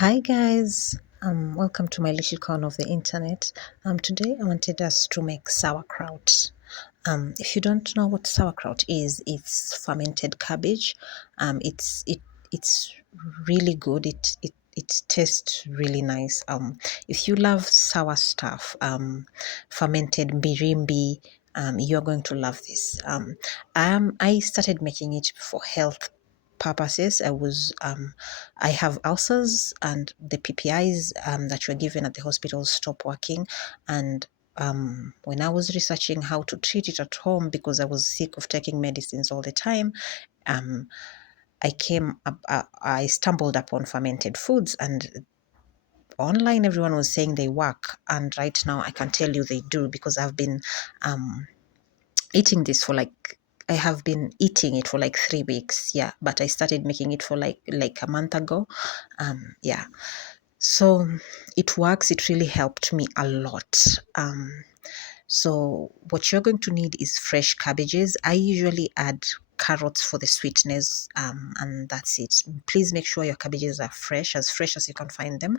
Hi guys, welcome to my little corner of the internet. Today I wanted us to make sauerkraut. If you don't know what sauerkraut is, it's fermented cabbage. It's really good. It tastes really nice. If you love sour stuff, fermented birimbi, you're going to love this. I started making it for health purposes. I have ulcers, and the PPIs that were given at the hospital stopped working. And when I was researching how to treat it at home, because I was sick of taking medicines all the time, um, I stumbled upon fermented foods, and online everyone was saying they work. And right now I can tell you they do, because I've been um, eating this for like I have been eating it for like 3 weeks. Yeah, but I started making it for like a month ago. Yeah, so it works. It really helped me a lot. So what you're going to need is fresh cabbages. I usually add carrots for the sweetness, and that's it. Please make sure your cabbages are fresh as you can find them.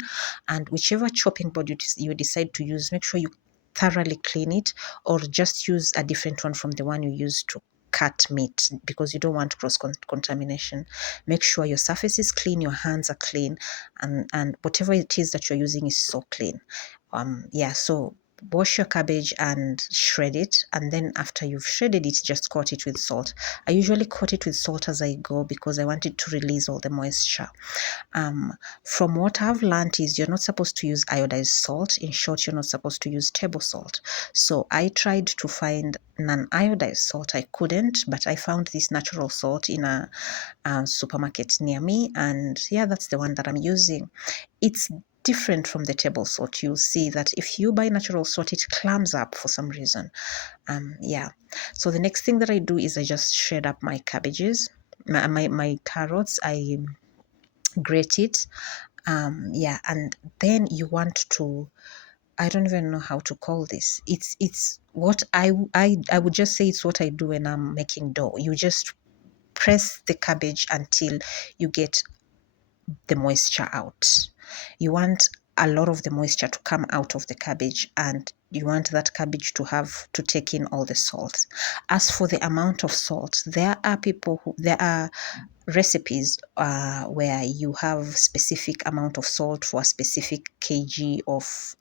And whichever chopping board you decide to use, make sure you thoroughly clean it, or just use a different one from the one you use to cut meat, because you don't want cross contamination. Make sure your surface is clean, your hands are clean, and whatever it is that you're using is so clean. Yeah, so wash your cabbage and shred it, and then after you've shredded it, just coat it with salt. I usually coat it with salt as I go, because I want it to release all the moisture. From what I've learned is you're not supposed to use iodized salt. In short, you're not supposed to use table salt. So I tried to find non-iodized salt. I couldn't, but I found this natural salt in a supermarket near me, and yeah, that's the one that I'm using. It's different from the table salt. You'll see that if you buy natural salt, it clams up for some reason. Yeah, so the next thing that I do is I just shred up my cabbages, my carrots. I grate it. Yeah, and then you want to, I don't even know how to call this. It's what I would just say it's what I do when I'm making dough. You just press the cabbage until you get the moisture out. You want a lot of the moisture to come out of the cabbage, and you want that cabbage to take in all the salt. As for the amount of salt, there are recipes where you have specific amount of salt for a specific kg of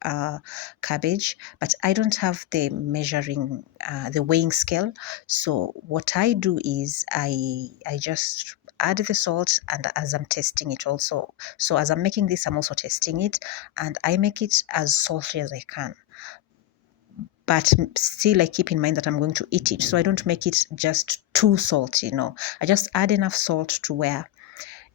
cabbage, but I don't have the weighing scale. So what I do is I just add the salt, and as I'm testing it also, so as I'm making this, I'm also testing it, and I make it as salty as I can, but still I keep in mind that I'm going to eat it, so I don't make it just too salty. No, I just add enough salt to where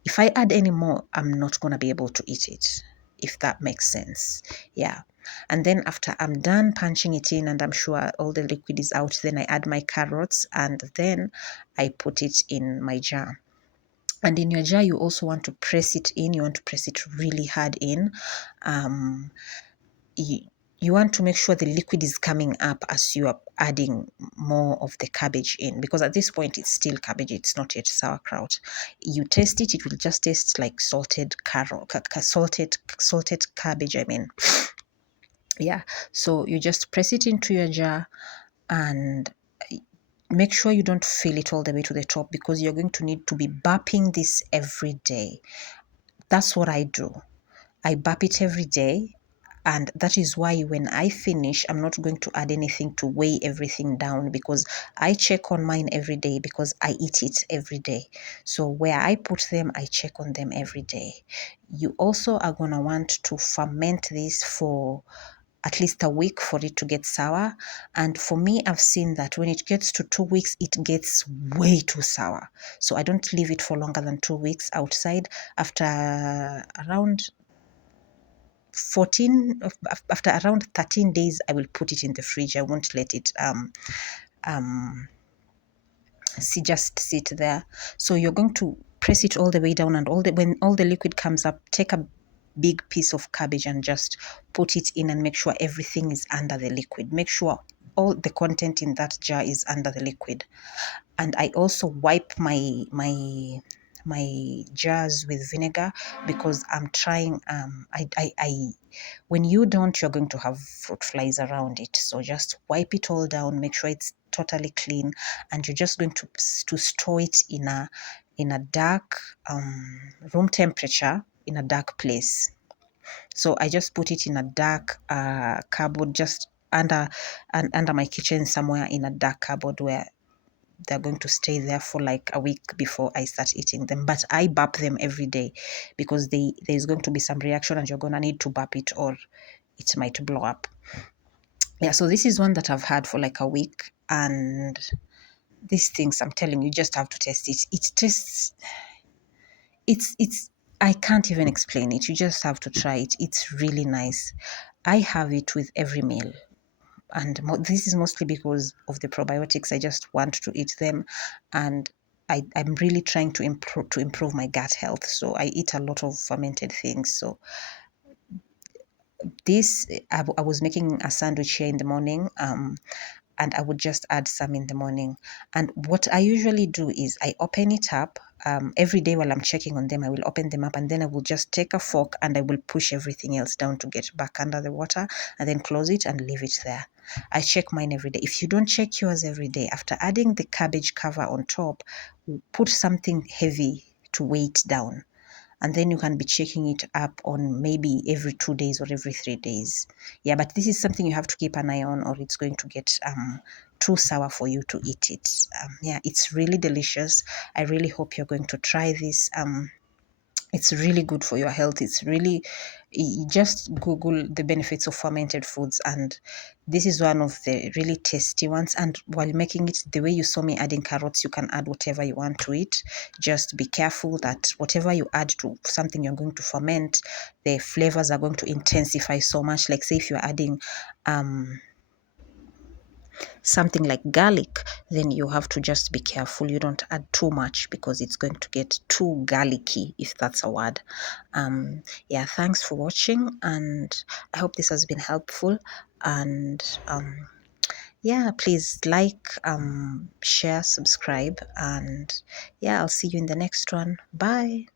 if I add any more, I'm not going to be able to eat it, if that makes sense. Yeah. And then after I'm done punching it in and I'm sure all the liquid is out, then I add my carrots, and then I put it in my jar. And in your jar, you also want to press it in. You want to press it really hard in. Um, you, you want to make sure the liquid is coming up as you are adding more of the cabbage in, because at this point it's still cabbage, it's not yet sauerkraut. You taste it, it will just taste like salted cabbage, I mean. Yeah, so you just press it into your jar, and make sure you don't fill it all the way to the top, because you're going to need to be burping this every day. That's what I do. I burp it every day, and that is why when I finish, I'm not going to add anything to weigh everything down, because I check on mine every day, because I eat it every day. So where I put them, I check on them every day. You also are going to want to ferment this for at least a week for it to get sour. And for me, I've seen that when it gets to 2 weeks, it gets way too sour. So I don't leave it for longer than 2 weeks outside. After around 14 after around 13 days, I will put it in the fridge. I won't let it just sit there. So you're going to press it all the way down, and when all the liquid comes up, take a big piece of cabbage and just put it in, and make sure everything is under the liquid. Make sure all the content in that jar is under the liquid. And I also wipe my my jars with vinegar because I'm trying when you don't, you're going to have fruit flies around it. So just wipe it all down, make sure it's totally clean, and you're just going to store it in a dark room temperature, in a dark place. So I just put it in a dark cupboard, just under my kitchen somewhere, in a dark cupboard where they're going to stay there for like a week before I start eating them. But I burp them every day because there's going to be some reaction and you're going to need to burp it or it might blow up. Yeah, so this is one that I've had for like a week, and these things, I'm telling you, just have to test it. It tastes, it's I can't even explain it. You just have to try it. It's really nice. I have it with every meal, and this is mostly because of the probiotics. I just want to eat them, and I'm really trying to improve my gut health. So I eat a lot of fermented things. So this, I was making a sandwich here in the morning, and I would just add some in the morning. And what I usually do is I open it up every day while I'm checking on them. I will open them up, and then I will just take a fork and I will push everything else down to get back under the water, and then close it and leave it there. I check mine every day. If you don't check yours every day, after adding the cabbage cover on top, put something heavy to weigh it down, and then you can be checking it up on maybe every 2 days or every 3 days. Yeah, but this is something you have to keep an eye on, or it's going to get too sour for you to eat it. Yeah, it's really delicious. I really hope you're going to try this. It's really good for your health. It's really, just Google the benefits of fermented foods, and this is one of the really tasty ones. And while making it, the way you saw me adding carrots, you can add whatever you want to it. Just be careful that whatever you add to something you're going to ferment, the flavors are going to intensify so much. Like say if you're adding something like garlic, then you have to just be careful you don't add too much because it's going to get too garlicky, if that's a word. Yeah, thanks for watching, and I hope this has been helpful. And yeah, please like, share, subscribe, and yeah, I'll see you in the next one. Bye.